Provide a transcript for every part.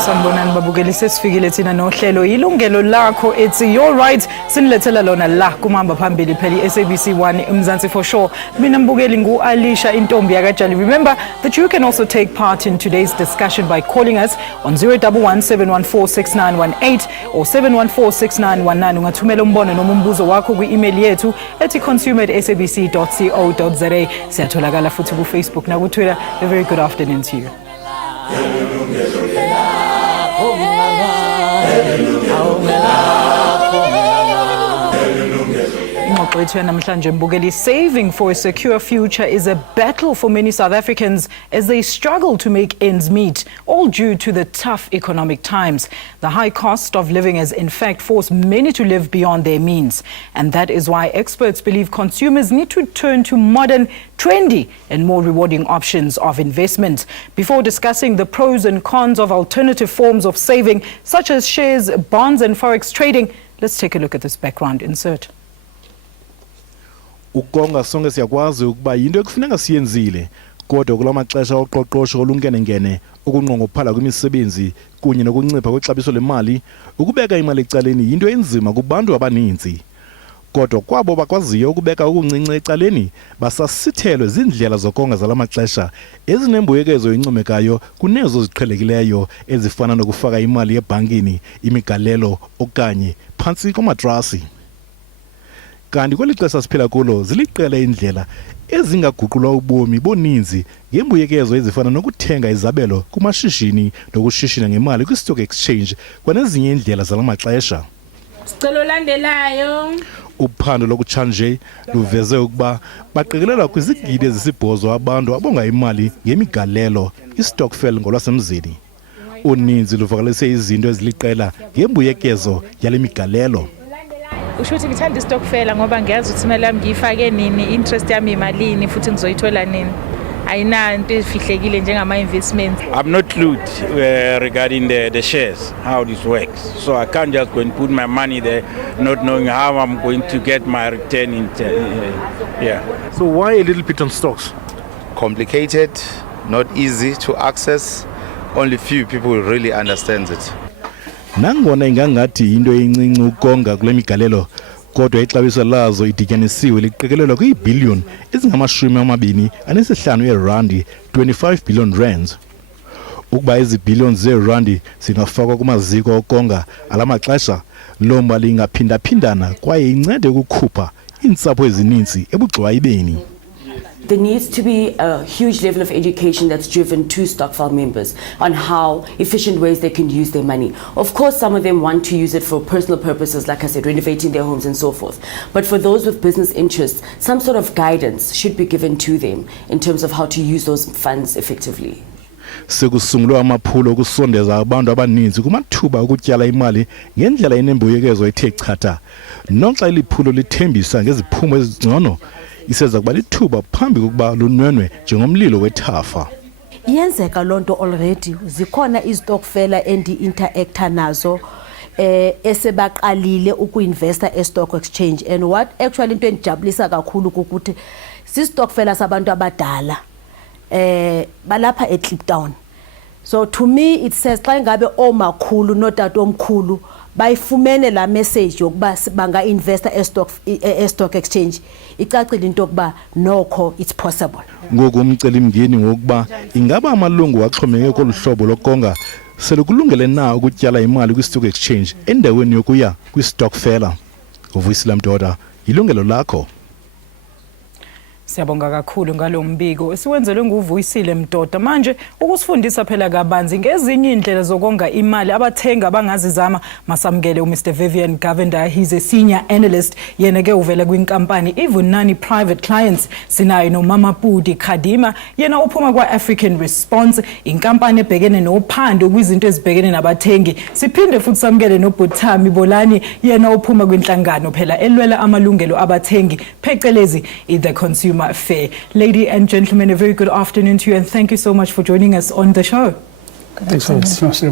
sanibonani babukeli sesifikile thina nohlelo Yilungelo Lakho. It's your right. Sinilethela lona la kumamba phambili pheli SABC 1 Mzansi for sure. Mina mbukeli ngu Alisha intombi yakajali. Remember that you can also take part in today's discussion by calling us on 011-714-6918 or 714-6919. Ungathumela umbono noma umbuzo wakho kwi-email yethu ethi consumer@sabc.co.za. Siyatholakala futhi ku Facebook na ku Twitter. A very good afternoon to you. Saving for a secure future is a battle for many South Africans as they struggle to make ends meet, all due to the tough economic times. The high cost of living has in fact forced many to live beyond their means, and that is why experts believe consumers need to turn to modern, trendy and more rewarding options of investment. Before discussing the pros and cons of alternative forms of saving such as shares, bonds and forex trading, let's take a look at this background insert. Ukonga sonke siyakwazi ukuba yinto ekufuneka siyenzile kodwa kulamaxesha oqoqosho olungenengene ukunqongophala kwemisebenzi kunye nokuncipha kwexabiso lemali ukubeka imali ecaleni yinto enzima kubantu abaninzi kodwa kwabo bakwaziyo ukubeka okuncinci ecaleni basasithelwe izindlela zokonga zalamaxesha ezinembuyekezo encomekayo kunezo ziqhelekileyo ezifana nokufaka imali ebhankini imigalelo okanye phantsi komatrasi. Kanti kweli xesha siphila kulo ziliqela indlela ezingaguqulwa ubomi boninzi ngembuyekezo ezifana nokuthenga izabelo kumashishini nokushishina ngemali kwi-stock exchange kwanezinye indlela zalamaxesha. Sicelo landelayo. Uphando lokutshanje luveze ukuba baqikelelwa kwizigidi ezisibhozo abantu abonga imali ngemigalelo i-Stokvel ngolwasemzini. Uninzi luvakalise izinto eziliqela ngembuyekezo yale migalelo. Usho ukuthi ngithanda i-Stockvel ngoba ngiyazi ukuthi imali yami ngiyifake nini, interest yami imalini futhi ngizoyithola nini. Ayinanto ezifihlekile njengama investments. I'm not clued regarding the shares, how this works. So I can't just go and put my money there not knowing how I'm going to get my return in yeah. So why a little bit on stocks? Complicated, not easy to access. Only few people really understand it. Nangona ingangathi into encinci ukonga kule migalelo kodwa ixabiso lazo idityanisiwe liqikelelwa kwiibhiliyoni ezingama-25 yeerandi, 25 billion rands. Ukuba ezi billions zeerandi zingafakwa kumaziko okonga alamaxesha loo mali ingaphindaphindana kwaye incede ukukhupha iintsapho ezininzi ebugxwayibeni. There needs to be a huge level of education that's driven to Stockpile members on how efficient ways they can use their money. Of course, some of them want to use it for personal purposes, like I said, renovating their homes and so forth. But for those with business interests, some sort of guidance should be given to them in terms of how to use those funds effectively. Sekusungulwa amaphulo okusondeza abantu abaninzi kumathuba okutyala imali ngendlela enembuyekezo ethe chatha. Noxa iliphulo lithembisa ngeziphumo ezingcono iseza kuba lithuba phambi kokuba lunwenwe njengomlilo wethafa. Iyenzeka lonto already zikhona iStockvel endi-interacta nazo esebaqalile ukuinvesta e-stock exchange, and what actually into endijabulisa kakhulu ukuthi siStockvel sabantu abadala balapha eCliptown. So to me it says xa ngabe omakhulu notata omkhulu bayifumene la message yokuba banga investa e-stock exchange, icacile into yokuba nokho it's possible. Ngoku umcelimngeni ngokuba ingaba amalungu axhomeke koluhlobo lokonga selukulungele na ukutyala imali kwi-stock exchange endaweni yokuya kwi-Stockvel. Uvuyisile Mdoda, Yilungelo Lakho. Siyabonga kakhulu ngalo mbiko esiwenzelwe nguvuyisile Mdoda. Manje ukusifundisa phela kabanzi ngezinye indlela zokonga imali abathenga abangazizama masamukele uMr Vivian Govender. He's a senior analyst yena ke uvela kwinkampani Ivunani Private Clients. Sinayo no Mama Pudi Khadima yena uphuma kwa African Response, inkampani ebhekene nophando kwizinto ezibhekene nabathengi. Siphinde futhi samukele no Botami Bolani yena uphuma kwinhlangano phela elwela amalungelo abathengi phecelezi the consumer affair. Lady and gentlemen, a very good afternoon to you and thank you so much for joining us on the show. Thanks for this.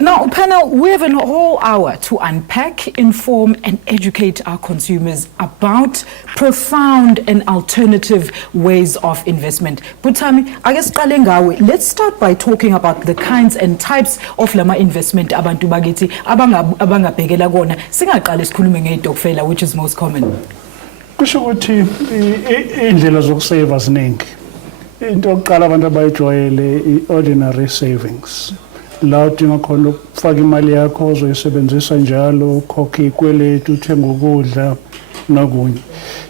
Now, panel, we have a whole hour to unpack, inform and educate our consumers about profound and alternative ways of investment. Butami, I guess let's start by talking about the kinds and types of lama investment abantu bakithi abangabhekela kona. Singaqala sikhulume ngeStokvel, which is most common. Kusho ukuthi indlela zokusave ziningi. Into yokuqala abantu abayijwayele i-ordinary savings. La udinga khona ukufaka imali yakho ozoyisebenzisa njalo, ukhokha ikweletu, uthenga ukudla nokunye.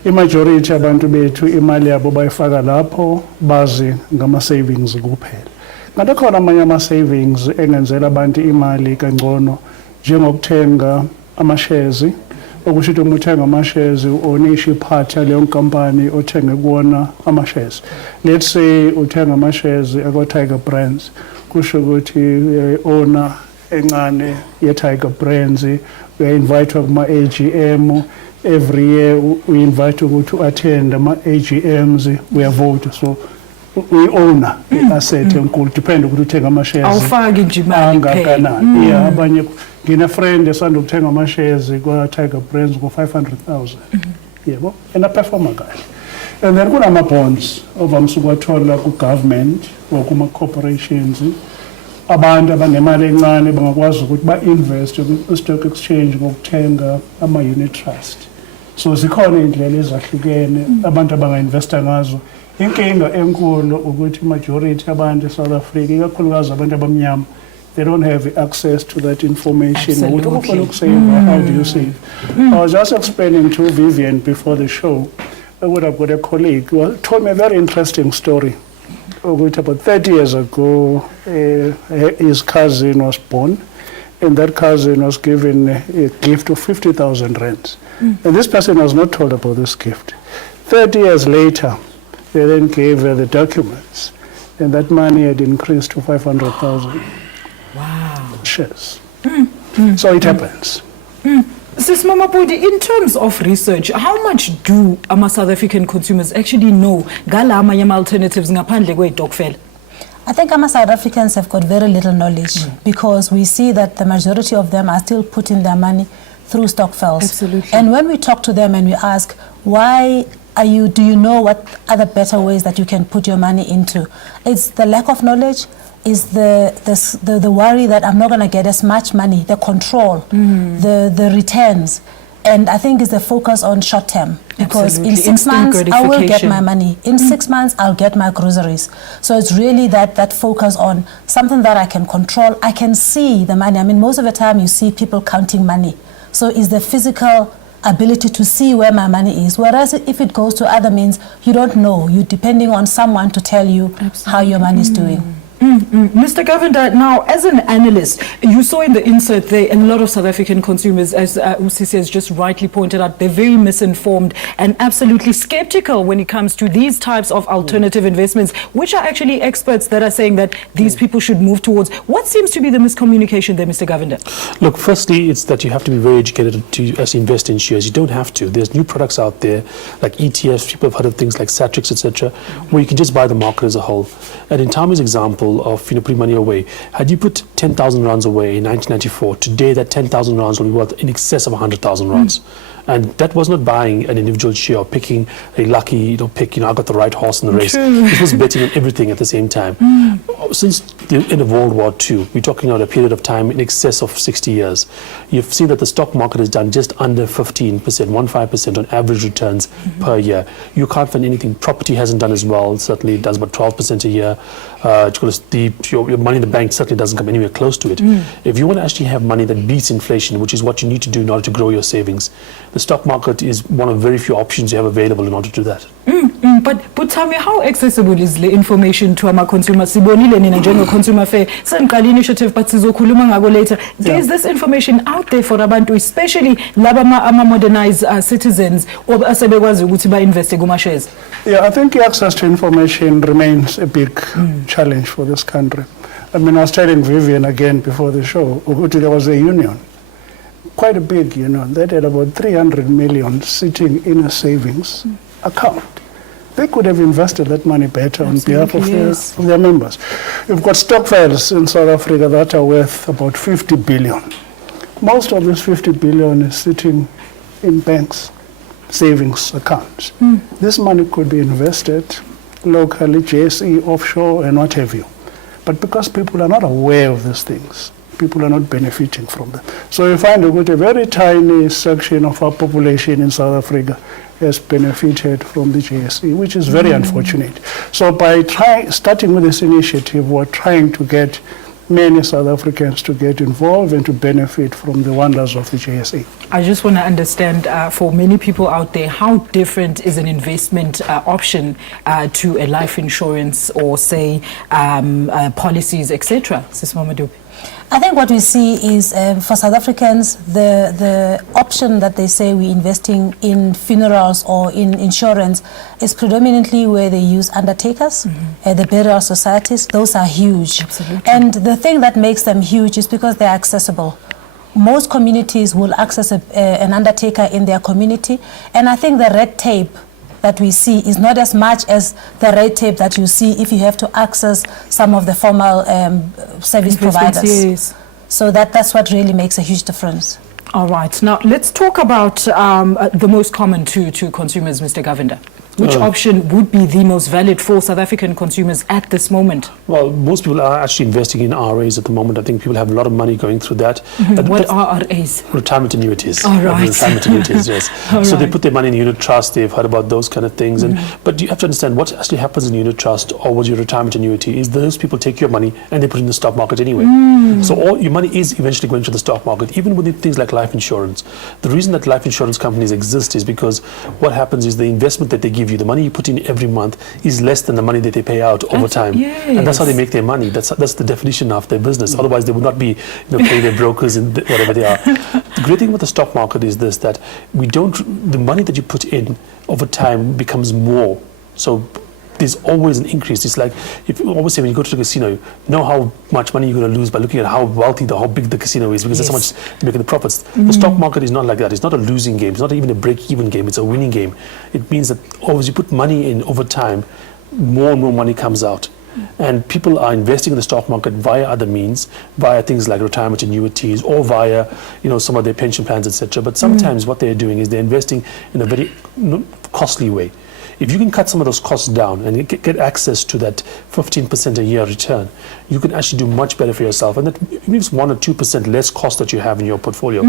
I-majority abantu bethu imali yabo bayifaka lapho bazi ngama-savings kuphela. Kanti khona amanye ama-savings engenzela abantu imali kangcono njengokuthenga ama-shares. Okusho ukuthi uma uthenga ama-shares u-onisha iphathi yaleyo nkampani othenge kuwona ama-shares. Let's say uthenga ama-shares akwa-Tiger Brands, kusho ukuthi owner encane ye-Tiger Brands, uya-invite kuma-AGM, every year uyi-invite ukuthi u-attend ama-AGMs, uyavota. So uyi-owner i-asset enkulu, depend ukuthi uthenga ama-shares awufaki nje imali kangakanani. Yeah, abanye ngine-friend esanda ukuthenga ama-shares kwa-Tiger Brands ngo-500,000. Yebo, ena-performa kahle. And then kunama-bonds ovamise ukuwathola ku-government or kuma-corporations. Abantu abanemali encane bangakwazi ukuthi ba-invest ku-stock exchange ngokuthenga ama-unit trust. So zikhona iy'ndlela ezahlukene abantu abanga-investa ngazo. Inkinga enkulu ukuthi i-majority abantu eSouth Africa, ikakhulukazi abantu abamnyama, they don't have access to that information. How do you save? I was just explaining to Vivian before the show. I would have got a colleague who told me a very interesting story. About 30 years ago, his cousin was born, and that cousin was given a gift of 50,000 rands. And this person was not told about this gift. 30 years later, they then gave her the documents, and that money had increased to 500,000. Wow. Shares. So it happens. Sis Mama Pudi, in terms of research, how much do South African consumers actually know gala amanye alternatives ngaphandle kweStokvel? I think South Africans have got very little knowledge because we see that the majority of them are still putting their money through Stockpiles. Absolutely. And when we talk to them and we ask, why do you know what other better ways that you can put your money into? It's the lack of knowledge, is the worry that I'm not going to get as much money, the control, the returns. And I think it's the focus on short term. Because in 6 months, I will get my money. In 6 months, I'll get my groceries. So it's really that focus on something that I can control. I can see the money. I mean, most of the time you see people counting money. So it's the physical ability to see where my money is. Whereas if it goes to other means, you don't know. You're depending on someone to tell you how your money is doing. Mr. Governor, now as an analyst, you saw in the insert there a lot of South African consumers, as Usisi has just rightly pointed out, they're very misinformed and absolutely skeptical when it comes to these types of alternative investments, which are actually experts that are saying that these people should move towards. What seems to be the miscommunication there, Mr. Governor? Look, firstly, it's that you have to be very educated to invest in shares. You don't have to. There's new products out there like ETFs. People have heard of things like Satrix, etc., where you can just buy the market as a whole. And in Tami's example of putting money away, had you put 10,000 rands away in 1994, today that 10,000 rands will be worth in excess of 100,000 rands. And that was not buying an individual share or picking a lucky pick, I got the right horse in the race. It was betting on everything at the same time. Since the end of World War II, we're talking about a period of time in excess of 60 years. You've seen that the stock market has done just under 15% on average returns per year. You can't find anything. Property hasn't done as well. Certainly it does about 12% a year. Your money in the bank certainly doesn't come anywhere close to it. If you want to actually have money that beats inflation, which is what you need to do in order to grow your savings, the stock market is one of very few options you have available in order to do that. But tell me, how accessible is the information to our consumers? Sibonile nina njengo consumer fair senqala initiative but sizokhuluma ngako later. There's this information out there for abantu, especially laba ama modernized citizens asebekwazi ukuthi ba invest kuma shares. Yeah, I think access to information remains a big challenge for this country. I mean, I was telling Vivian again before the show, there was a union, quite a big union, that had about 300 million sitting in a savings account. they could have invested that money better on behalf of yes. their members. You've got Stockpiles in South Africa that are worth about 50 billion. Most of this 50 billion is sitting in banks, savings accounts. This money could be invested locally, JSE, offshore, and what have you. But because people are not aware of these things, people are not benefiting from them. So you find that a very tiny section of our population in South Africa has benefited from the JSE, which is very unfortunate. So by starting with this initiative, we're trying to get many South Africans to get involved and to benefit from the wonders of the JSE. I just want to understand, for many people out there, how different is an investment option to a life insurance or, say, policies, etc.? Sis Mamadou. I think what we see is for South Africans, the option that they say we're investing in funerals or in insurance is predominantly where they use undertakers, the burial societies. Those are huge. Absolutely. And the thing that makes them huge is because they're accessible. Most communities will access an undertaker in their community. And I think the red tape that we see is not as much as the red tape that you see if you have to access some of the formal service providers. Yes. So that's what really makes a huge difference. All right. Now, let's talk about the most common to consumers, Mr. Govender. Which option would be the most valid for South African consumers at this moment? Well, most people are actually investing in RAs at the moment. I think people have a lot of money going through that. What are RAs? Retirement annuities. All right. Retirement annuities, yes. So they put their money in unit trust. They've heard about those kind of things. But you have to understand what actually happens in unit trust or with your retirement annuity is those people take your money and they put it in the stock market anyway. So all your money is eventually going to the stock market, even with things like life insurance. The reason that life insurance companies exist is because what happens is the investment that they give you, the money you put in every month, is less than the money that they pay out over time. And that's how they make their money. That's the definition of their business. Otherwise, they would not be paying their brokers and whatever they are. The great thing with the stock market is this, that the money that you put in over time becomes more. So there's always an increase. It's like, if you always say when you go to the casino, you know how much money you're going to lose by looking at how wealthy, how big the casino is, because that's how much you're making the profits. The stock market is not like that. It's not a losing game. It's not even a break-even game. It's a winning game. It means that as you put money in over time, more and more money comes out. And people are investing in the stock market via other means, via things like retirement annuities or via, some of their pension plans, etc. But sometimes what they're doing is they're investing in a very costly way. If you can cut some of those costs down and get access to that 15% a year return, you can actually do much better for yourself. And that means 1 or 2% less cost that you have in your portfolio.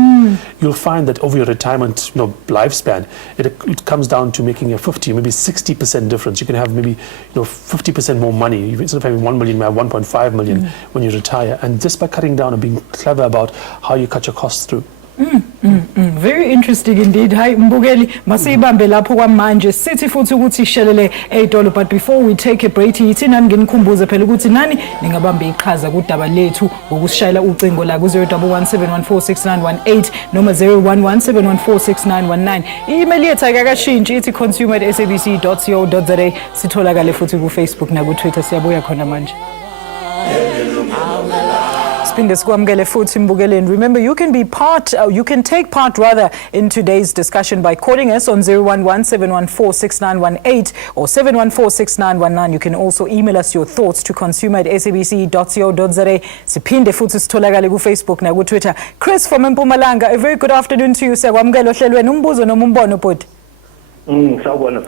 You'll find that over your retirement lifespan, it comes down to making a 50, maybe 60% difference. You can have maybe 50% more money. Instead of having 1 million, you have 1.5 million when you retire. And just by cutting down and being clever about how you cut your costs through. Very interesting indeed. Hayi mbukeli masiyibambe lapho kwamanje sithi futhi ukuthi ishelele eyitolo, but before we take a break yithi nani nginikhumbuze phela ukuthi nani ningabamba iqhaza kudaba lethu ngokusishayela ucingo la ku 01171469118 noma 0117146919. I-email yethu akakashintshi ithi consumer@sabc.co.za. sitholakale futhi ku Facebook na ku Twitter. Siyabuya khona manje. Remember, you can take part in today's discussion by calling us on 011-714-6918 or 714-6919. You can also email us your thoughts to consumer@sabc.co.za. Siphinde futhi sitholakale ku Facebook na ku Twitter. Chris from Mpumalanga, a very good afternoon to you. Siyakwamukela ohlelweni, umbuzo noma umbono bhuti? Sawubona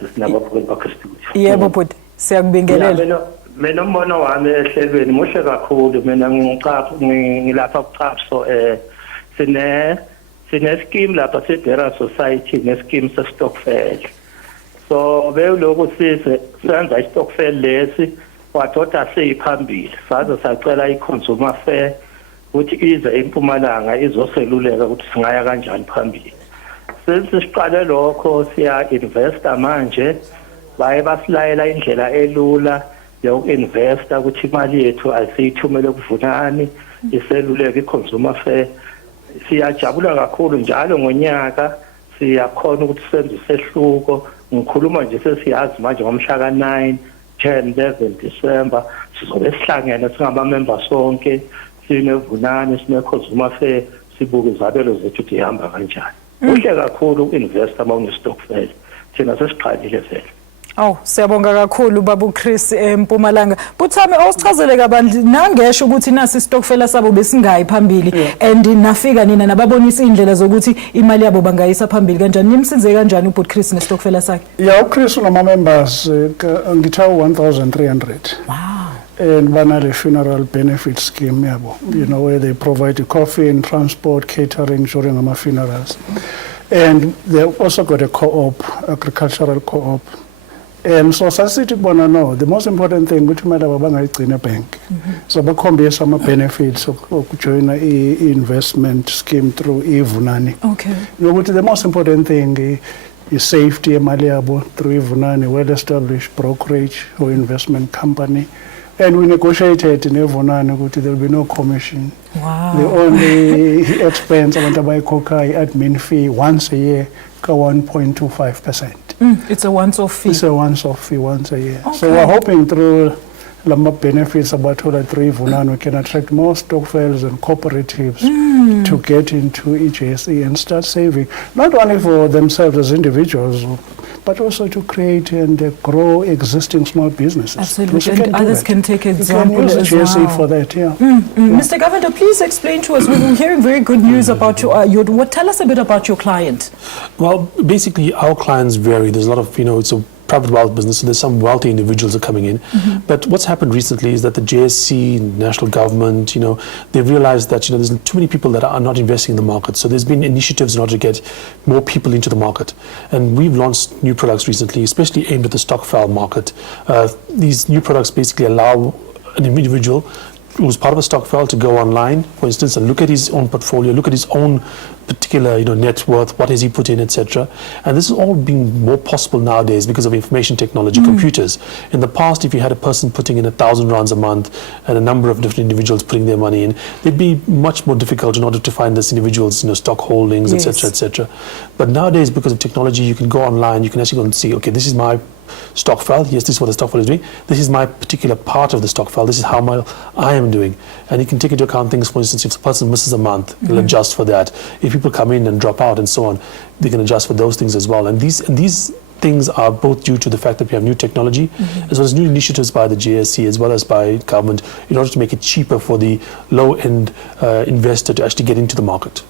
sisinabaphuli bakho studio. Yebo bhuti, siyakubingelela. Mina umbono wami ehlelweni muhle kakhulu. Mina ngilapha kuCapso sine scheme lapha se-Burial Society ne scheme se-Stokvel. So bewuloko senza i-Stokvel lesi wathoda seyiphambili. Saze sacela i-consumer fair ukuthi ize eMpumalanga izoseluleka ukuthi singaya kanjani phambili. Sesiqale lokho siya investor manje baye basilayela indlela elula yoku-investa ukuthi imali yethu asiyithumele kuvunani iseluleke i-consumer fair. Siyajabula kakhulu njalo ngonyaka siyakhona ukuthi senze isehluko. Ngikhuluma nje sesiyazi manje ngomhla ka-9, 10, 11 December sizobe sihlangene singama-member sonke, sinevunani, sine-consumer fair, sibuke izabelo zethu ukuthi ihamba kanjani. Kuhle kakhulu uku-investa uma une-Stokvel. Thina sesiqalile vele. Oh, siyabonga kakhulu babu Chris eMpumalanga. Buthame awusichazele kabanzi nangesho ukuthi nasi Stokvel sabo besingayi phambili and nafika nina nababonisa indlela zokuthi imali yabo bangayisa phambili kanjani. Nimsize kanjani uBut Chris neStokvel sakhe? Yeah, uChris unama members ngitha 1300. Wow. And banale funeral benefit scheme yabo, you know, where they provide coffee and transport catering during our funerals. And they've also got a co-op, agricultural co-op. And so City Bona, no, the most important thing which matter in a bank. So bakombe some benefits of join a investment scheme through Ivunani. Okay. You know, the most important thing is safety malleable through Ivunani, well-established brokerage or investment company. And we negotiated in Ivunani, there will be no commission. Wow. The only expense abantu abayikhokha admin fee once a year ka 1.25%. It's a once-off fee. It's a once-off fee once a year. Okay. So we're hoping through Lama benefits about all that three Vunan, we can attract more Stockpils and cooperatives to get into EJSE and start saving, not only for themselves as individuals, but also to create and grow existing small businesses. Absolutely, and others can take example as well. well. For that, yeah. Mr. Governor, please explain to us. We've been hearing very good news about your. Tell us a bit about your client. Well, basically, our clients vary. There's a lot of, it's a private wealth business, so there's some wealthy individuals are coming in. But what's happened recently is that the JSC, national government, they realized that, there's too many people that are not investing in the market. So there's been initiatives in order to get more people into the market. And we've launched new products recently, especially aimed at the Stockpile market. These new products basically allow an individual who's part of a Stockpile to go online, for instance, and look at his own portfolio, look at his own particular net worth, what has he put in, etc. And this is all being more possible nowadays because of information technology, computers. In the past, if you had a person putting in 1,000 rands a month and a number of different individuals putting their money in, it'd be much more difficult in order to find this individual's stock holdings, etc., etc. But nowadays, because of technology, you can go online, you can actually go and see, okay, this is my Stockpile. Yes, this is what the Stockpile is doing. This is my particular part of the Stockpile. This is how I am doing. And you can take into account things, for instance, if the person misses a month, it'll adjust for that. If people come in and drop out and so on, they can adjust for those things as well. And these things are both due to the fact that we have new technology, as well as new initiatives by the GSC, as well as by government, in order to make it cheaper for the low-end investor to actually get into the market.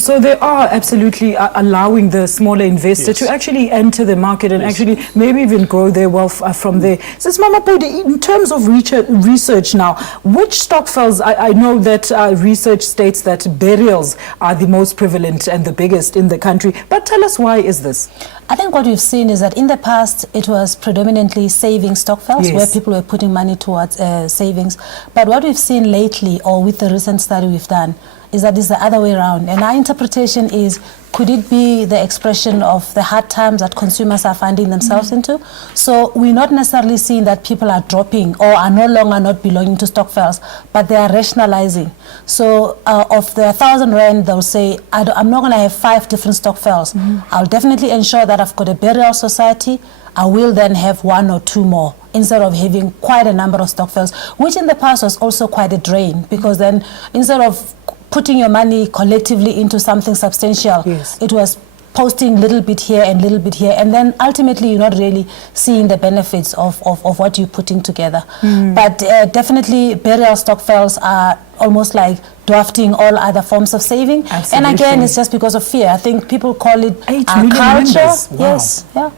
So they are absolutely allowing the smaller investor to actually enter the market and actually maybe even grow their wealth from there. So Mama Pudi, in terms of research now, which Stockpiles, I know that research states that burials are the most prevalent and the biggest in the country, but tell us, why is this? I think what we've seen is that in the past it was predominantly saving Stockpiles where people were putting money towards savings. But what we've seen lately, or with the recent study we've done, is that it's the other way around. And our interpretation is, could it be the expression of the hard times that consumers are finding themselves into? So we're not necessarily seeing that people are dropping or are no longer not belonging to Stockpiles, but they are rationalizing. So of the 1,000 rand, they'll say, I'm not going to have 5 different Stockpiles. I'll definitely ensure that I've got a burial society. I will then have 1 or 2 more, instead of having quite a number of Stockpiles, which in the past was also quite a drain, because then instead of putting your money collectively into something substantial, it was posting little bit here and little bit here, and then ultimately you're not really seeing the benefits of what you're putting together. But definitely burial Stockpiles are almost like dwarfing all other forms of saving. And again, it's just because of fear. I think people call it our culture. Wow.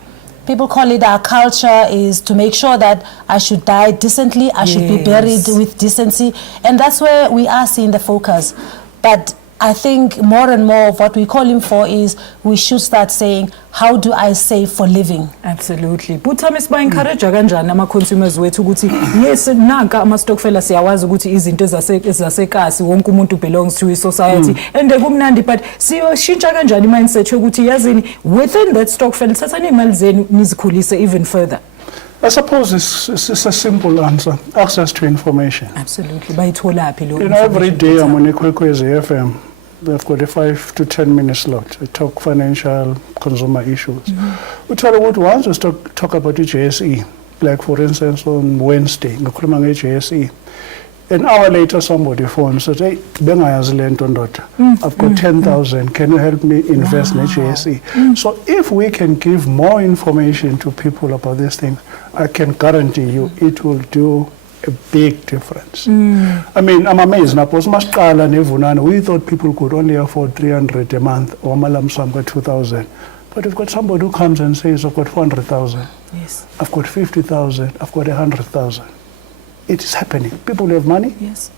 People call it our culture is to make sure that I should die decently, I should be buried with decency. And that's where we are seeing the focus. But I think more and more of what we're calling for is we should start saying, how do I save for living? Absolutely. Buthame siba encourage kanjani ama consumers wethu ukuthi yes naka ama Stockvel siyawazi ukuthi izinto ezasekasi wonke umuntu belongs to a society and kumnandi, but siyoshintsha kanjani mindset yokuthi yazini within that Stockvel thathani imali zenu nizikhulise even further? I suppose it's a simple answer. Access to information. Absolutely. Bayitholaphi lo? Every day I'm on Ikwekwezi FM. They've got a 5 to 10 minute slot. We talk financial consumer issues. We tell you what once we talk about the JSE, like for instance on Wednesday, JSE. An hour later, somebody phones and says, hey, I've got 10,000. Can you help me invest in GSE? So if we can give more information to people about these things, I can guarantee you it will do a big difference. I mean, I'm amazed. We thought people could only afford 300 a month or lump sum 2,000. But we've got somebody who comes and says, I've got 400,000. Yes. I've got 50,000. I've got 100,000. It is happening. People have money, yes,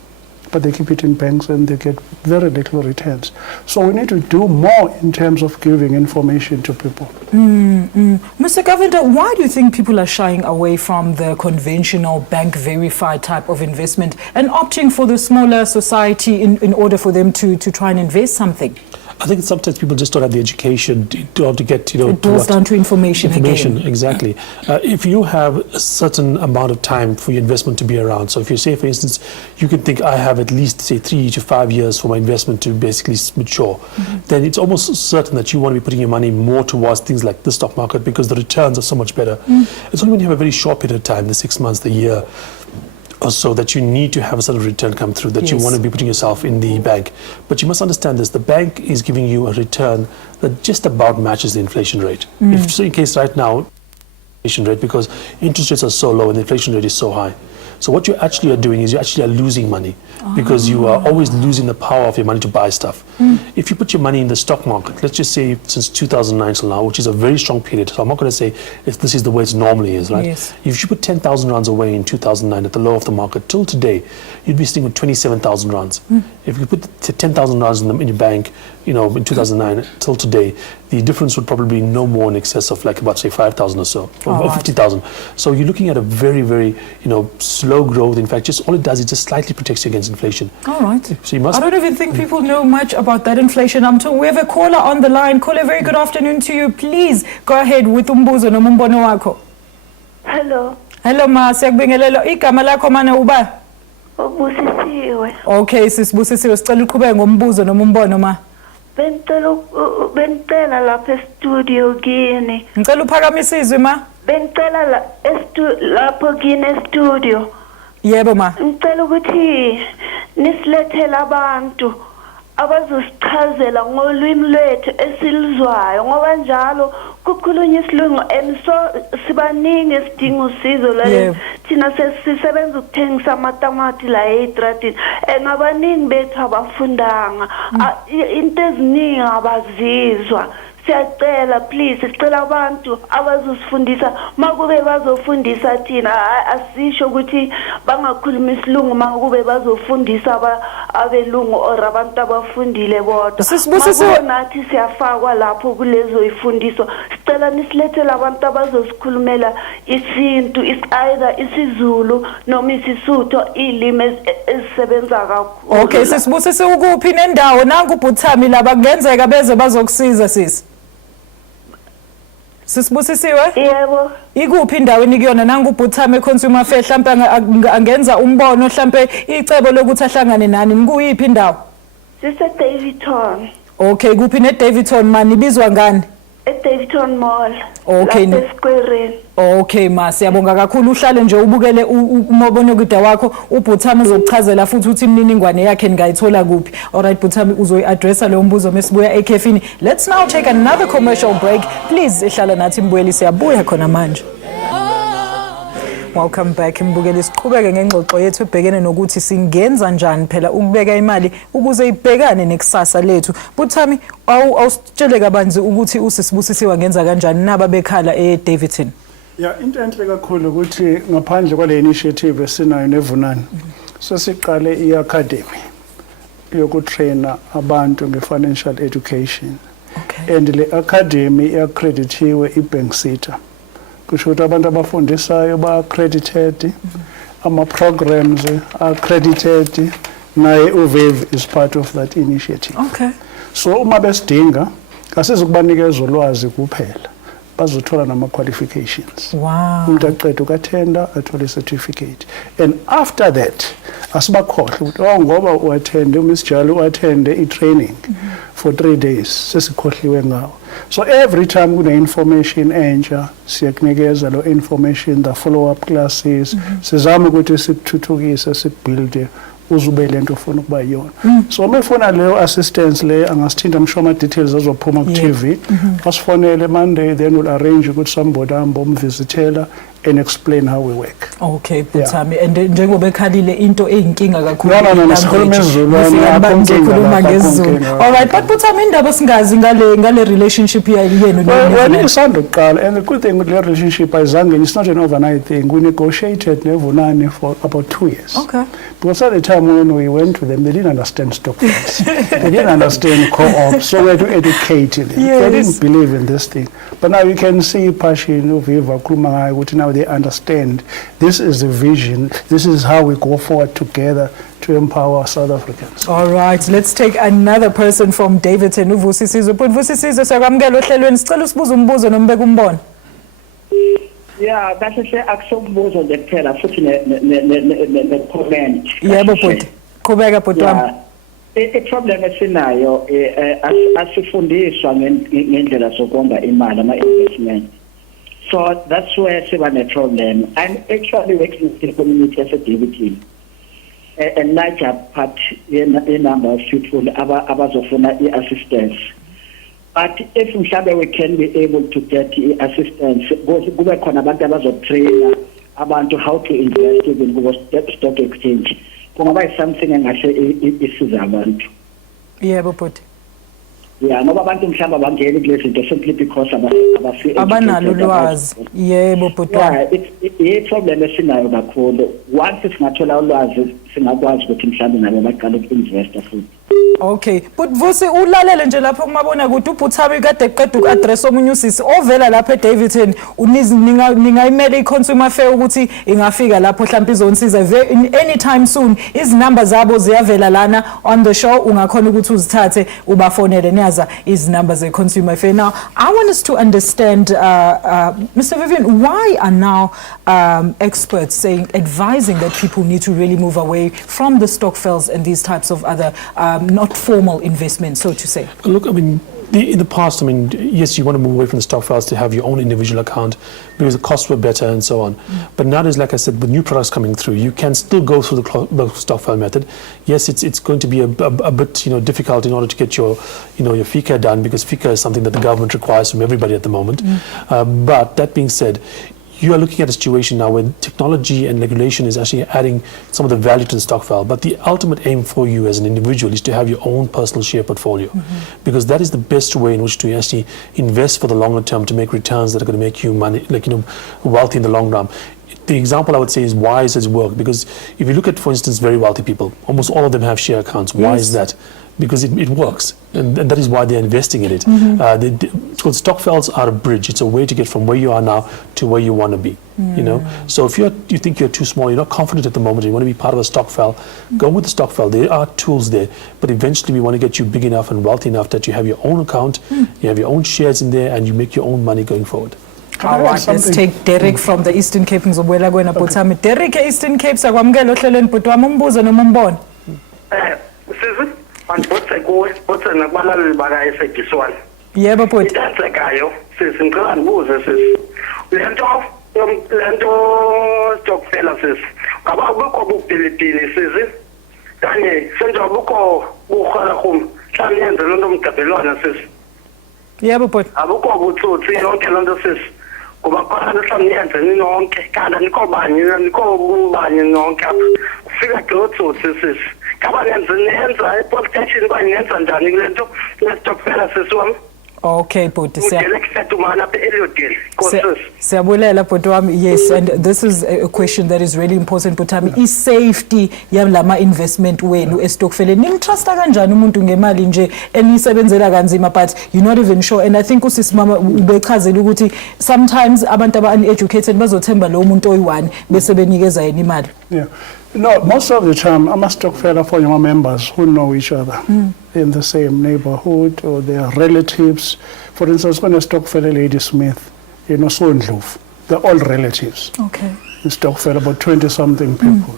but they keep it in banks and they get very little returns. So we need to do more in terms of giving information to people. Mr. Governor, why do you think people are shying away from the conventional bank verified type of investment and opting for the smaller society in order for them to try and invest something? I think sometimes people just don't have the education to get, It boils down to information again. Exactly. If you have a certain amount of time for your investment to be around, so if you say, for instance, you can think I have at least, say, 3 to 5 years for my investment to basically mature, then it's almost certain that you want to be putting your money more towards things like the stock market because the returns are so much better. It's only when you have a very short period of time, the 6 months, the year, or so, that you need to have a certain return come through, that you want to be putting yourself in the bank. But you must understand this, the bank is giving you a return that just about matches the inflation rate. If so, in case right now, inflation rate, because interest rates are so low and the inflation rate is so high. So what you actually are doing is you actually are losing money because you are always losing the power of your money to buy stuff. If you put your money in the stock market, let's just say since 2009 till now, which is a very strong period, so I'm not going to say if this is the way it normally is, right? Yes. If you put 10,000 rands away in 2009 at the low of the market till today, you'd be sitting with 27,000 rands. If you put 10,000 rands in your bank, in 2009 till today, the difference would probably be no more in excess of like about say 5,000 or so, or 50,000. So you're looking at a very, very, slow growth. In fact, just all it does is just slightly protects you against inflation. All right. So you must. I don't even think people know much about that inflation. We have a caller on the line. Caller, very good afternoon to you. Please go ahead with umbuzo nomumbono wakho. Hello. Hello ma, siyakubingelela. Igama lakho mana uba? Ubusisiwe. Okay, sisibusisiwe. Sicela uqhubeke ngombuzo nomumbono ma. Bengicela lapha e-studio kini. Ngicela uphakamise izwi ma. Bengicela lapho kini e-studio. Yebo ma. Ngicela ukuthi nisilethele abantu abazosichazela ngolwimi lwethu esilizwayo ngoba njalo kukhulunywa isilungu and so sibaningi esidinga usizo la thina sesisebenza ukuthengisa amatamati la eTradini ngabaningi bethu abafundanga into eziningi abazizwa. Siyacela please sicela abantu abazosifundisa makube bazofundisa thina asisho ukuthi bangakhuluma isilungu makube bazofundisa abelungu or abantu abafundile bodwa makube nathi siyafakwa lapho kulezo ifundiso sicela nisilethele abantu abazosikhulumela isintu either isiZulu noma isisuthu ilimi ezisebenza kakhulu. Okay, sisibusise ukuphi nendawo nangu uButhami laba kungenzeka beze bazokusiza sisi. Sisibusisiwe? Yebo. Ikuphi indawo enikuyona nangu uButhami eConsumer Affairs mhlambe angenza umbono mhlambe icebo lokuthi ahlangane nani nikuyiphi indawo? Sise Davidton. Okay, kuphi neDavidton mani ibizwa ngani? eDavidton Mall. Okay. Okay ma, siyabonga kakhulu uhlale nje ubukele umobonokude wakho uButhami uzokuchazela futhi uthi imininingwane yakhe ngayithola kuphi. Alright Buthami uzoyi-addressa lo mbuzo mesibuya ekhefini. Let's now take another commercial break. Please ehlala nathi mbuyeli siyabuya khona manje. Welcome back mbukeli siqhubeke ngengxoxo yethu ebhekene nokuthi singenza njani phela ukubeka imali ukuze ibhekane nekusasa lethu. Buthami awusitshele kabanzi ukuthi usisibusisiwe ngenza kanjani naba bekhala eDavidton. Yeah, into enhle kakhulu ukuthi ngaphandle kwale initiative esinayo nevunani sesiqale iacademy yokutraina abantu nge-financial education. Okay. And le academy iaccreditiwe iBankSita. Kusho ukuthi abantu abafundisayo ba-accredited, ama-programs are-accredited, naye uVev is part of that initiative. Okay. So uma besidinga asizukubanikeza ulwazi kuphela, bazothola nama-qualifications. Wow. Umuntu aqeda ukathenda athole certificate. And after that asibakhohle ukuthi ngoba uattende uMiss Jalo uattende i-training for 3 days sesikhohliwe ngawo. So every time kune information entsha siyakunikeza lo information, the follow up classes sizama ukuthi sikuthuthukise sikubuild uzube lento ufuna ukuba yona. So mefuna leyo assistance le angasithinta msho ama details azophuma ku TV. Asifonele Monday, then we'll arrange ukuthi somebody ambomvisitela and explain how we work. Okay, Butami, and njengoba ekhalile into eyinkinga kakhulu. No, sikhuluma isiZulu. All right, but Butami, indaba singazi ngale relationship yenu. Well, isanda ukuqala, and the good thing with the relationship ayizange, it's not an overnight thing. We negotiated neVunani for about 2 years. Okay. Because at the time when we went to them, they didn't understand Stockpiles. They didn't understand co-op, so we had to educate them. Yes. They didn't believe in this thing. But now you can see passion of Eva Krumangai, which now they understand this is the vision, this is how we go forward together to empower South Africans. All right, let's take another person from Davidson. Uvusisizo. But Vusisizo, sakwamukela ohlelweni, sicela usibuze umbuzo nombeka umbono. Yeah, kahle akusokubuzo nje kuphela futhi ne comment. Yebo bhuti. Qhubeka bhuti wami. I-problem esinayo asifundiswa ngendlela zokonga imali ama-investment. So that's where siba ne-problem. I'm actually working in the community as a DVT. A larger part in number of people abazofuna i-assistance. But if we can be able to get assistance, kube khona abantu abazotraina abantu how to invest in the stock exchange. Kungaba something engahle isiza abantu. Yebo bhuti. Yeah, ngoba abantu mhlamba bangena kule zinto simply because abanalo ulwazi. Yebo bhuti. Yeah, it's problem esinayo kakhulu. Once singathola ulwazi singakwazi ukuthi mhlamba nabo baqale uku-investa futhi. Okay, but Vusi ulalele nje lapho kumabona ukuthi uButhami kade eqeda uku-address omunye usisi ovela lapha eDavidson ningayimela i-consumer fair ukuthi ingafika lapho mhlawumbe izonsiza anytime soon. Izinamba zabo ziyavela lana on the show, ungakhona ukuthi uzithathe ubafonele niyaza izinamba ze-consumer fair. Now, I want us to understand, Mr. Vivian, why are now experts advising that people need to really move away from the Stockpiles and these types of other not formal investment, so to say? Look, I mean, in the past, I mean, yes, you want to move away from the Stockpiles to have your own individual account because the costs were better and so on. But nowadays, like I said, with new products coming through, you can still go through the Stockpile method. Yes, it's going to be a bit difficult in order to get your your FICA done, because FICA is something that the government requires from everybody at the moment. But that being said, you are looking at a situation now where technology and regulation is actually adding some of the value to the Stockpile. But the ultimate aim for you as an individual is to have your own personal share portfolio, because that is the best way in which to actually invest for the longer term to make returns that are going to make you money, wealthy in the long run. The example I would say is why does it work? Because if you look at, for instance, very wealthy people, almost all of them have share accounts. Why is that? Because it works, and that is why they're investing in it. Because Stockpiles are a bridge. It's a way to get from where you are now to where you want to be. So if you think you're too small, you're not confident at the moment, you want to be part of a Stockpile, go with the Stockpile. There are tools there, but eventually we want to get you big enough and wealthy enough that you have your own account, you have your own shares in there, and you make your own money going forward. All right, let's take Derek from the Eastern Cape. Derek, Eastern Cape, sakwamukela ohlelweni bhuti wami, umbuzo noma umbono. What's an abalali baka SABC1? Yebo bhuti. Itatsekayo sisingicela ngibuze lento Stockvel ngaba akukho kubhilibhili kanye senza akukho uhola khum hlanyenze lonto umgabelwana Yebo bhuti. Abukho ubutsotsi yonke lonto kuba khona hlanyenze ninonke kana nikho banye nonke ufika gcotsotsi kabanenza i-politician bayenza njani kule nto Stockvel wami. Okay, bhuti. Siyabulela bhuti wami. Yes, and this is a question that is really important, Bhutami. Is safety yalama investment wenu eStockvel? Nimtrusta kanjani umuntu ngemali nje enisebenzela kanzima, but you're not even sure? And I think usisi mama ubechazela ukuthi sometimes abantu aba-uneducated bazothemba lo muntu oyi-one bese benikeza yena imali. Yeah. No, most of the time, I'm a Stockvel for your members who know each other in the same neighborhood, or their relatives. For instance, when a Stockvel Lady Smith, Sondlof, they're all relatives. Okay. in Stokvel, about 20-something people.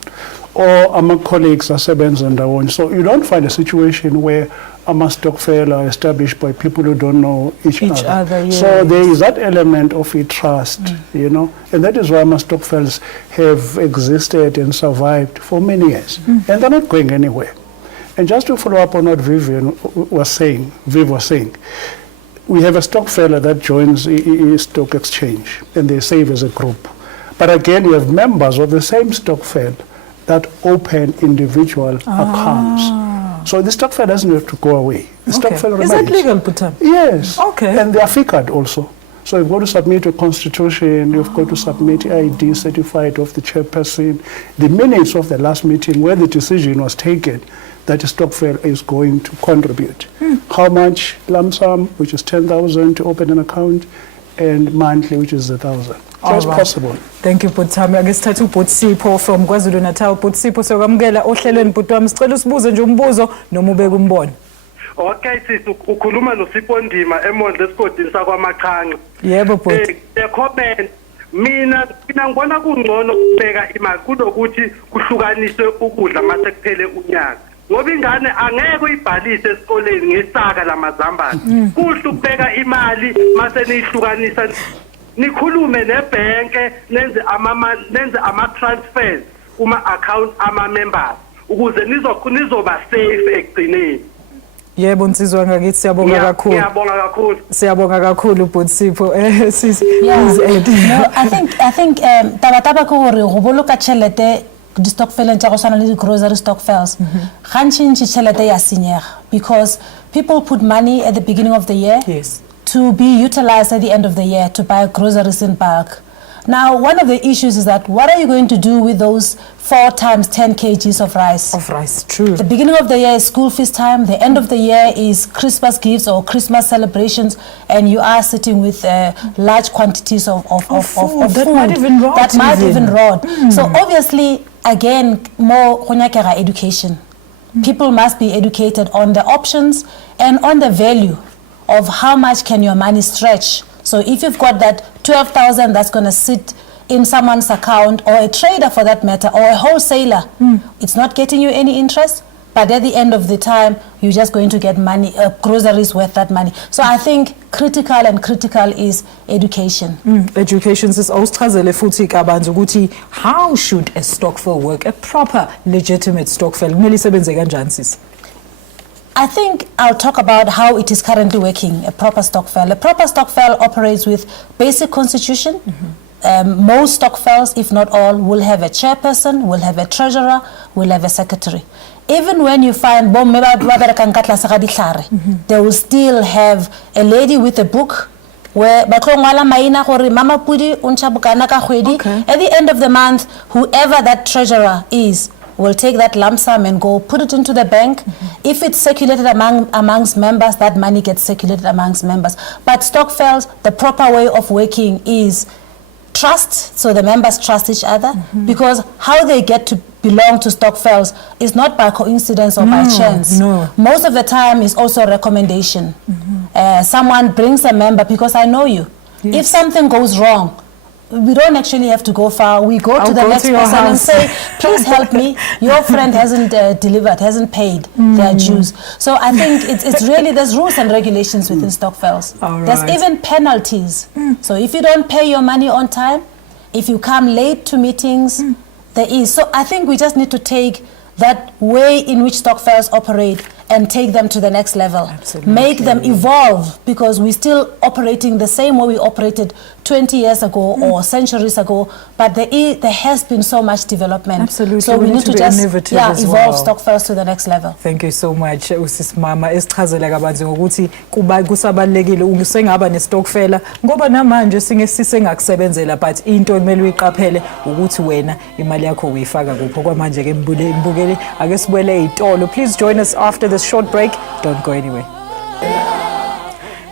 Or my colleagues are sebenza ndawonye. So you don't find a situation where Stokvel are established by people who don't know each other. Yes. So there is that element of a trust, you know, and that is why Stokvels have existed and survived for many years, and they're not going anywhere. And just to follow up on what Viv was saying, we have a Stokvel that joins the stock exchange, and they save as a group. But again, you have members of the same Stokvel that open individual accounts. So the Stokvel doesn't have to go away. The Stokvel remains. Is that legal, Putam? Yes. Okay. And they are figured also. So you've got to submit a constitution, you've got to submit ID certified of the chairperson, the minutes of the last meeting where the decision was taken that the Stokvel is going to contribute. How much lump sum, which is 10,000 to open an account, and monthly, which is 1,000. So it's possible. Thank you, Butami. Agesithatha uButsipho from KwaZulu-Natal. Butsipho sokwamukela ohlelweni Bhuti wami. Sicela usibuze nje umbuzo noma ubeke umbono. Okay, sisi ukhuluma noSipho Ndima eMondlo esigodini sakwaMaqhanqa. Yebo Bhuti. The comment mina ngibona kungcono ukubeka imali kunokuthi kuhlukaniswe ukudla mase kuphele unyaka. Ngoba ingane angeke uyibhalise esikoleni ngesaka lamazambane. Kuhle ukubeka imali mase nihlukanisa nikhulume nebhenke nenze ama transfers kuma account ama members ukuze nizoba safe ekugcineni. Yebo Nsizwa ngakithi siyabonga kakhulu. Ngiyabonga kakhulu. Siyabonga kakhulu Butsipho. No, I think taba ko hore go boloka tšhelete di Stokvel tša go swana le di grocery Stokvels. Gantši tšhelete ya senyega because people put money at the beginning of the year. Yes. To be utilized at the end of the year to buy groceries in bulk. Now, one of the issues is that what are you going to do with those 4 times 10 kgs of rice? Of rice, true. The beginning of the year is school feast time. The end of the year is Christmas gifts or Christmas celebrations, and you are sitting with large quantities of food that might even rot. So obviously, again, more education. People must be educated on the options and on the value of how much can your money stretch. So if you've got that 12,000 that's going to sit in someone's account, or a trader for that matter, or a wholesaler, it's not getting you any interest, but at the end of the time, you're just going to get money, groceries worth that money. So I think critical is education. Education is awusichazele futhi kabanzi ukuthi how should a Stokvel work, a proper legitimate Stokvel? Kumele isebenze kanjani sisi? I think I'll talk about how it is currently working, a proper Stokvel. A proper Stokvel operates with basic constitution. Most Stokvels, if not all, will have a chairperson, will have a treasurer, will have a secretary. Even when you find they will still have a lady with a book where at the end of the month, whoever that treasurer is will take that lump sum and go put it into the bank. If it's circulated amongst members, that money gets circulated amongst members. But Stokvels, the proper way of working is trust, so the members trust each other, because how they get to belong to Stokvels is not by coincidence or by chance. No. Most of the time is also a recommendation. Someone brings a member because I know you. Yes. If something goes wrong, we don't actually have to go far. We go to the next person and say, please help me. Your friend hasn't delivered, hasn't paid their dues. So I think it's really, there's rules and regulations within Stockpiles. There's even penalties. So if you don't pay your money on time, if you come late to meetings, there is. So I think we just need to take that way in which Stockpiles operate and take them to the next level. Absolutely. Make them evolve, because we're still operating the same way we operated 20 years ago or centuries ago, but there has been so much development. Absolutely. So we need to just evolve Stockpiles to the next level. Thank you so much, Usisi Mama. Esichazela kabanzi ngokuthi kusabalekile usengaba neStokvel ngoba namanje singakusebenzela, but into ekumele uyiqaphele ukuthi wena imali yakho uyifaka kuphi. Kwamanje ke mbukeli ake sibuyele ezitolo. Please join us after this short break. Don't go anywhere.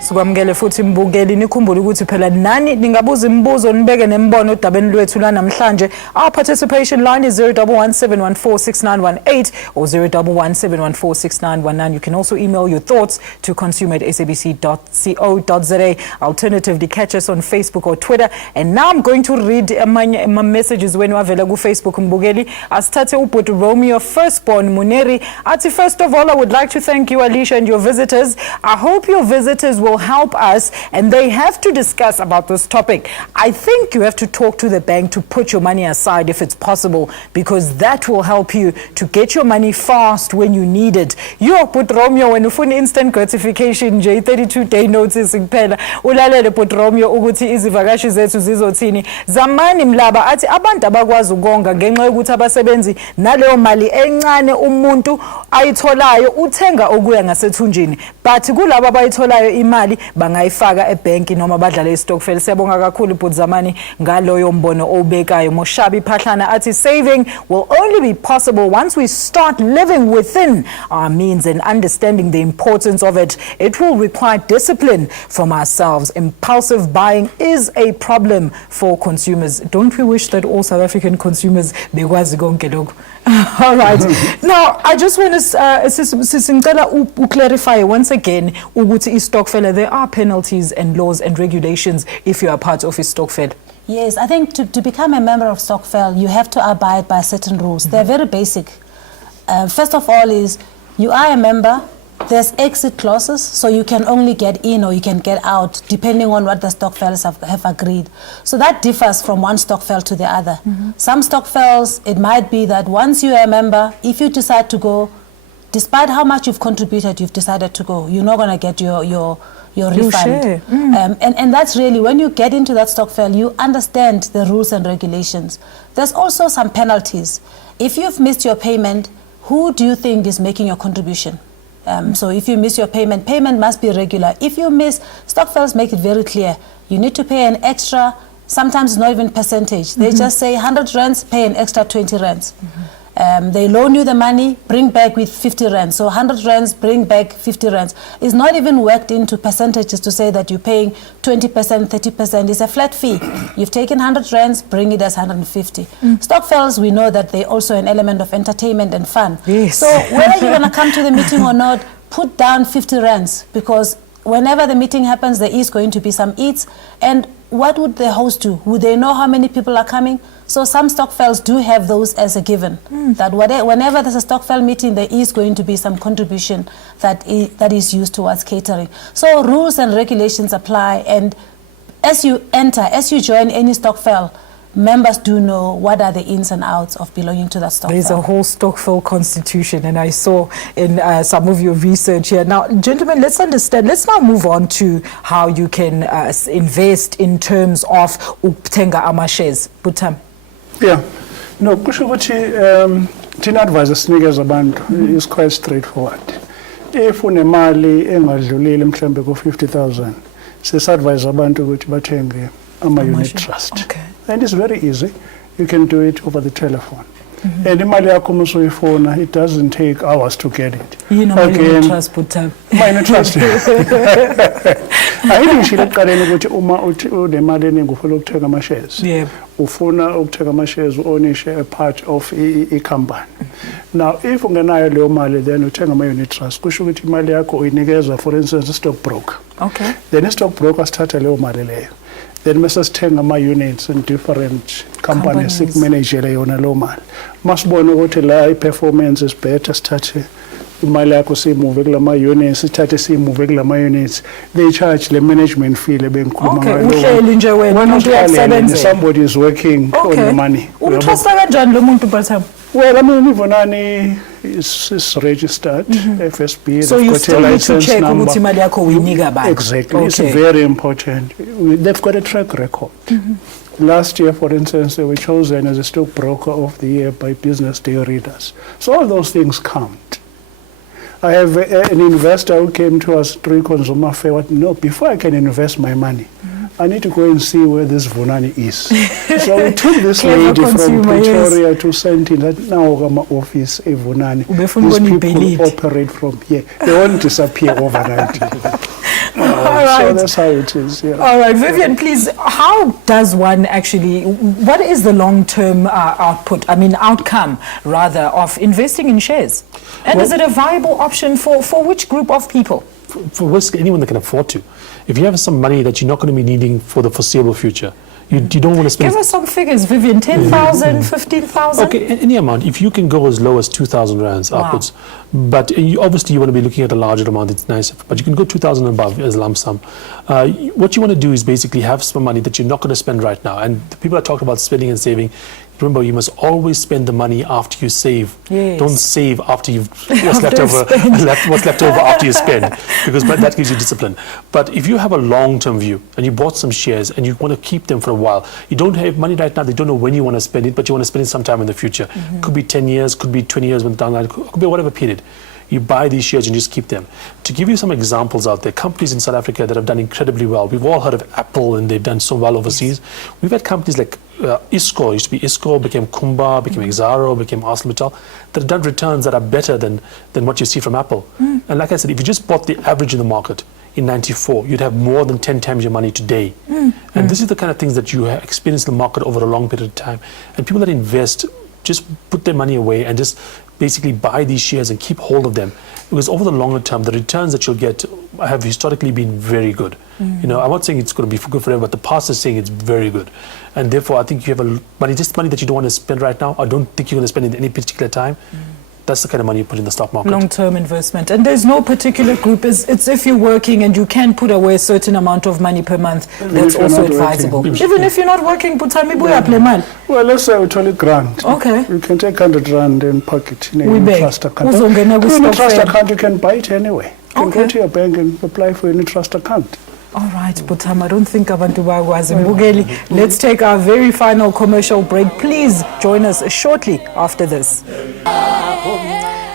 So sikwamukele futhi mbukeli nikhumbule ukuthi phela nani ningabuza imibuzo nibeke nembono odabeni lwethu la namhlanje. Our participation line is 0117146918 or 0117146919. You can also email your thoughts to consume@sabc.co.za. Alternatively, catch us on Facebook or Twitter. And now I'm going to read my messages when wavela ku Facebook mbukeli. Asithathe ubhuti Romeo firstborn Muneri. Ati, first of all, I would like to thank you, Alicia, and your visitors. I hope your visitors will help us, and they have to discuss about this topic. I think you have to talk to the bank to put your money aside if it's possible, because that will help you to get your money fast when you need it. You put Romeo when you find instant gratification, J32-day notice kuphela. Ulalele put Romeo ukuthi izivakashi zethu zizothini. Zamani Mlaba athi abantu abakwazi ukonga ngenxa yokuthi abasebenzi naleyo mali encane umuntu ayitholayo uthenga okuya ngasethunjini. But kulabo abayitholayo imali bangayifaka ebhenki noma badlale iStokvel. Siyabonga kakhulu but Zamani ngaloyo mbono obekayo. Moshabi Phahlana athi saving will only be possible once we start living within our means and understanding the importance of it. It will require discipline from ourselves. Impulsive buying is a problem for consumers. Don't we wish that all South African consumers bekwazi konke lokho? All right. Now, I just want to clarify once again ukuthi iStokvel, there are penalties and laws and regulations if you are part of iStokvel. Yes, I think to become a member of Stockpile, you have to abide by certain rules. They're very basic. First of all is, you are a member, there's exit clauses, so you can only get in or you can get out depending on what the Stockpiles have agreed. So that differs from one Stockpile to the other. Some Stockpiles, it might be that once you are a member, if you decide to go, despite how much you've contributed, you've decided to go, you're not going to get your refund. And that's really, when you get into that Stockpile, you understand the rules and regulations. There's also some penalties. If you've missed your payment, who do you think is making your contribution? So if you miss your payment, payment must be regular. If you miss, Stockpiles make it very clear. You need to pay an extra, sometimes it's not even percentage. They just say 100 rands, pay an extra 20 rands. They loan you the money, bring back with 50 rands. So 100 rands, bring back 50 rands. It's not even worked into percentages to say that you're paying 20%, 30%. It's a flat fee. You've taken 100 rands, bring it as 150. Stockpiles, we know that they also an element of entertainment and fun. Yes. So whether you're going to come to the meeting or not, put down 50 rands, because whenever the meeting happens, there is going to be some eats. And what would the host do? Would they know how many people are coming? So some Stockpiles do have those as a given, that whenever there's a Stockpile meeting, there is going to be some contribution that is used towards catering. So rules and regulations apply, and as you join any Stockpile, members do know what are the ins and outs of belonging to that Stockpile. There's a whole Stockpile constitution, and I saw in some of your research here. Now, gentlemen, let's understand. Let's now move on to how you can invest in terms of ukuthenga ama-shares. Butam. Yeah. No, kusho ukuthi thina advice sinikeza abantu is quite straightforward. If unemali engadlulile mhlambe ku 50,000, sisadvise abantu ukuthi bathenge ama-unit trust. Okay. And it's very easy. You can do it over the telephone. And imali yakho musuyifona, it doesn't take hours to get it. You know, my trust put up. My trust. Ayini ngishilo ekuqaleni ukuthi uma unemali eningi ufuna ukuthenga ama-shares. Yeah. Ufuna ukuthenga ama-shares u-ownishe a part of i-company. Now, if ungenayo leyo mali, then uthenga ama-unit trust. Kusho ukuthi imali yakho uyinikezwa, for instance, a-stockbroker. Okay. Then i-stockbroker sithatha leyo mali leyo. Then mase sithenga ama-units in different companies sikumanagele yona leyo mali. Masibona ukuthi la i-performance is better, sithathe imali yakho siyimuve kulama-units, sithathe siyimuve kulama-units. They charge the management fee lebengikhuluma ngayo. Okay, uhleli nje wena umuntu uyasebenza. Somebody is working on the money. Umthosa kanjani lo muntu Batham? Well, I mean, Ivonani is registered, FSB. So you still need to check ukuthi imali yakho uyinika bani. Exactly. Okay. It's very important. They've got a track record. Last year, for instance, they were chosen as a stockbroker of the year by Business Day readers. So all those things count. I have an investor who came to us through Consumer Fair. No, before I can invest my money, I need to go and see where this Vunani is. So we took this lady from Pretoria to Sentin, that now my office, a Vunani. These people operate from here. They won't disappear overnight. All right. So that's how it is. Yeah. All right, Vivian, please, how does one actually, what is the long-term outcome, rather, of investing in shares? And is it a viable option for which group of people? For anyone that can afford to. If you have some money that you're not going to be needing for the foreseeable future, you don't want to spend... Give us some figures, Vivian, 10,000, 15,000? Okay, any amount. If you can go as low as 2,000 rands upwards, but obviously you want to be looking at a larger amount, it's nice, but you can go 2,000 above as lump sum. What you want to do is basically have some money that you're not going to spend right now. And the people that talk about spending and saving, remember, you must always spend the money after you save. Yes. Don't save after you've what's left over after you spend, because that gives you discipline. But if you have a long-term view and you bought some shares and you want to keep them for a while, you don't have money right now, they don't know when you want to spend it, but you want to spend it sometime in the future. Could be 10 years, could be 20 years when down the line, could be whatever period. You buy these shares and just keep them. To give you some examples out there, companies in South Africa that have done incredibly well. We've all heard of Apple, and they've done so well overseas. We've had companies like ISCO, used to be ISCO, became Kumba, became Exaro, became ArcelorMittal, that have done returns that are better than what you see from Apple. And like I said, if you just bought the average in the market in '94, you'd have more than 10 times your money today. And this is the kind of things that you experience in the market over a long period of time. And people that invest just put their money away and just basically buy these shares and keep hold of them, because over the longer term, the returns that you'll get have historically been very good. You know, I'm not saying it's going to be good forever, but the past is saying it's very good. And therefore, I think you have money that you don't want to spend right now, I don't think you're going to spend it at any particular time. That's the kind of money you put in the stock market. Long-term investment. And there's no particular group. It's if you're working and you can put away a certain amount of money per month, that's also advisable. Even if you're not working, well, let's say we told you grant. Okay. You can take 100 rand and pocket in a trust account. In a trust account, you can buy it anyway. You can go to your bank and apply for any trust account. All right, Butama, I don't think abantu bakwazi. Mbugeli, let's take our very final commercial break. Please join us shortly after this.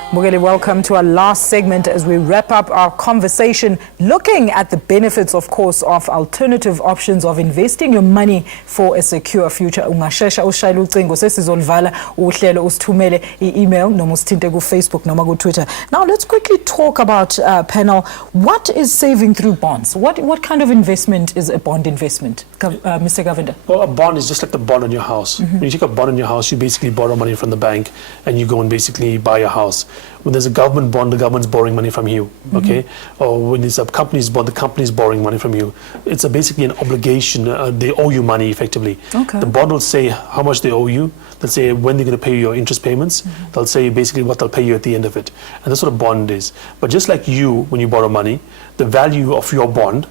Mbugeli, welcome to our last segment as we wrap up our conversation, looking at the benefits, of course, of alternative options of investing your money for a secure future. Ungashesha ushayela ucingo sesizolivala uhlelo usithumele i-email noma usithinte ku Facebook noma ku Twitter. Now let's quickly talk about panel. What is saving through bonds? What kind of investment is a bond investment, Mr. Govender? Well, a bond is just like the bond on your house. When you take a bond on your house, you basically borrow money from the bank and you go and basically buy a house. When there's a government bond, the government's borrowing money from you, okay? Or when there's a company's bond, the company's borrowing money from you. It's basically an obligation. They owe you money, effectively. Okay. The bond will say how much they owe you. They'll say when they're going to pay you your interest payments. They'll say basically what they'll pay you at the end of it. And that's what a bond is. But just like you, when you borrow money, the value of your bond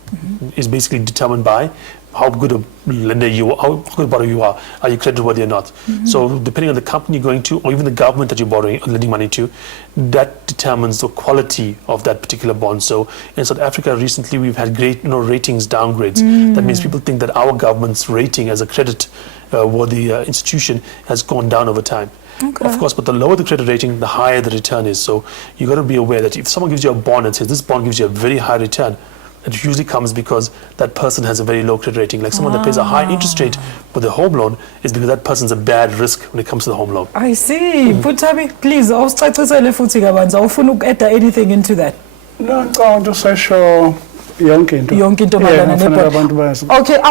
is basically determined by how good a lender you are, how good a borrower you are you creditworthy or not? So depending on the company you're going to, or even the government that you're borrowing or lending money to, that determines the quality of that particular bond. So in South Africa recently, we've had great ratings downgrades. That means people think that our government's rating as a credit worthy institution has gone down over time. Okay. Of course, but the lower the credit rating, the higher the return is. So you got to be aware that if someone gives you a bond and says this bond gives you a very high return, it usually comes because that person has a very low credit rating. Like someone that pays a high interest rate for the home loan is because that person's a bad risk when it comes to the home loan. I see. Butami, please, add anything into that? No, I want to say sure. Okay, I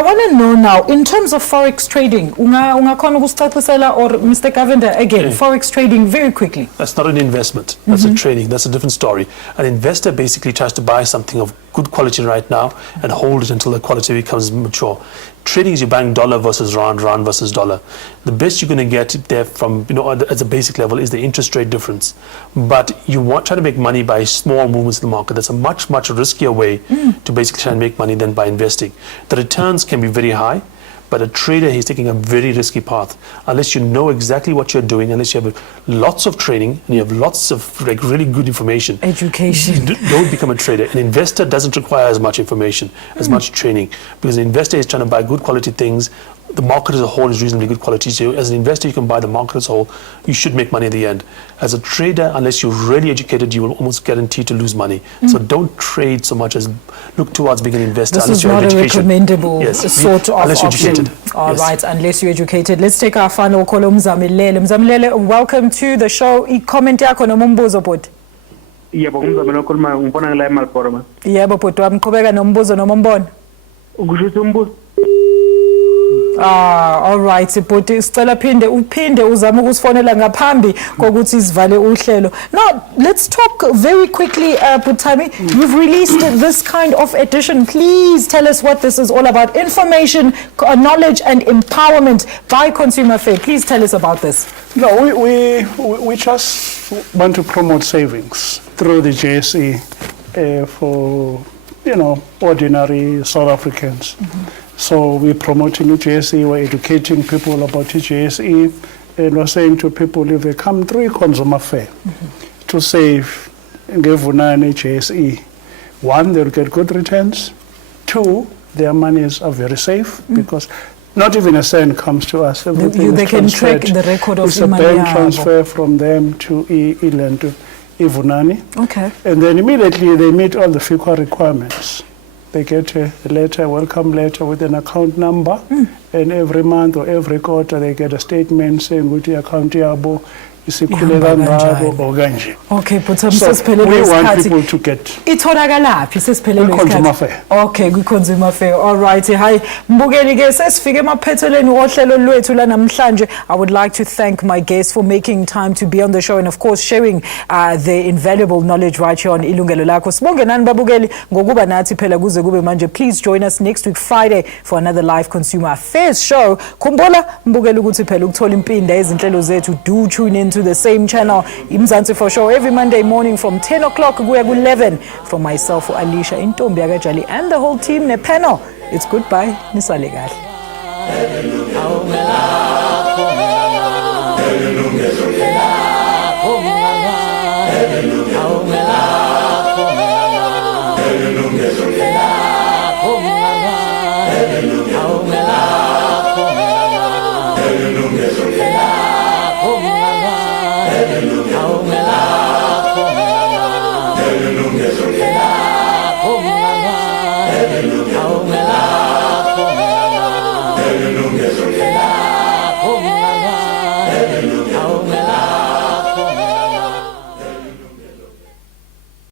want to know now, in terms of forex trading, or Mr. Govender, again, forex trading very quickly. That's not an investment, that's a trading, that's a different story. An investor basically tries to buy something of good quality right now and hold it until the quality becomes mature. Trading is you're buying dollar versus rand, rand versus dollar. The best you're going to get there from, as a basic level is the interest rate difference. But you try to make money by small movements in the market. That's a much, much riskier way to basically try and make money than by investing. The returns can be very high, but a trader, he's taking a very risky path. Unless you know exactly what you're doing, unless you have lots of training and you have lots of really good information. Education. Don't become a trader. An investor doesn't require as much information, as much training, because an investor is trying to buy good quality things. The market as a whole is reasonably good quality. So as an investor, you can buy the market as a whole. You should make money at the end. As a trader, unless you're really educated, you will almost guarantee to lose money. So don't trade so much as look towards being an investor. This is not a recommendable sort of unless you're educated. All right, unless you're educated. Let's take our final call. Mzamilele, welcome to the show. Comment yako nomumbuzo bot. Yebo ngumzamela okhuluma ngibona ngila eMalboro ma. Yebo bhuti wami qhubeka nombuzo noma umbono. Ukusho ukuthi umbuzo all right sibhuti sicela uphinde uzame ukusifonela ngaphambi kokuthi sivale uhlelo. Now let's talk very quickly Butami, you've released this kind of edition. Please tell us what this is all about. Information, knowledge and empowerment by Consumer Fair. Please tell us about this. No, we just want to promote savings through the JSE for, you know, ordinary South Africans. So we're promoting the JSE, we're educating people about the JSE, and we're saying to people if they come through Consumer Fair to save and give Vunani JSE, one, they'll get good returns. Two, their monies are very safe because not even a cent comes to us. They can track the record of it's a bank transfer from them to Iland to Ivunani. Okay. And then immediately they meet all the FICA requirements. They get a letter, a welcome letter with an account number, and every month or every quarter they get a statement saying which account yabo isikhule kangako okanje. Okay, but so we want people to get ithorakalaphi sesiphelele Consumer Fair. Okay, Consumer Fair. All right. Hi. Mbukeli ke sesifike emaphethelweni ohlelo lwethu la namhlanje. I would like to thank my guests for making time to be on the show and of course sharing the invaluable knowledge right here on Yilungelo Lakho. Sibonge nani babukeli ngokuba nathi phela kuze kube manje. Please join us next week Friday for another live Consumer Affairs show. Khumbula mbukeli ukuthi phela ukuthola impinda ezinhlelo zethu. Do tune in to the same channel, Imzansi for Show, every Monday morning from 10 o'clock, we are 11. From myself, Alicia, Intombi Agajali, and the whole team, the panel. It's goodbye. Nisale kahle.